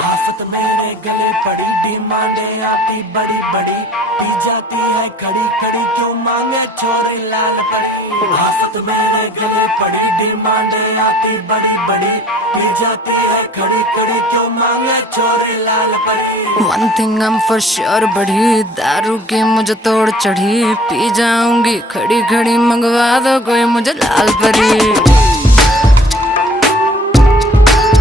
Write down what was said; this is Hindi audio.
आफत मेरे गले पड़ी, डिमांडे आती बड़ी बड़ी, पी जाती है खड़ी खड़ी, क्यों मांगे छोरे लाल परी। आफत मेरे गले पड़ी, डिमांडे आती बड़ी बड़ी, पी जाती है खड़ी खड़ी, क्यों मांगे छोरे लाल परी। One thing I'm for sure बढ़ी, दारू की मुझे तोड़ चढ़ी, पी जाऊंगी खड़ी खड़ी, मंगवा दो कोई मुझे लाल परी।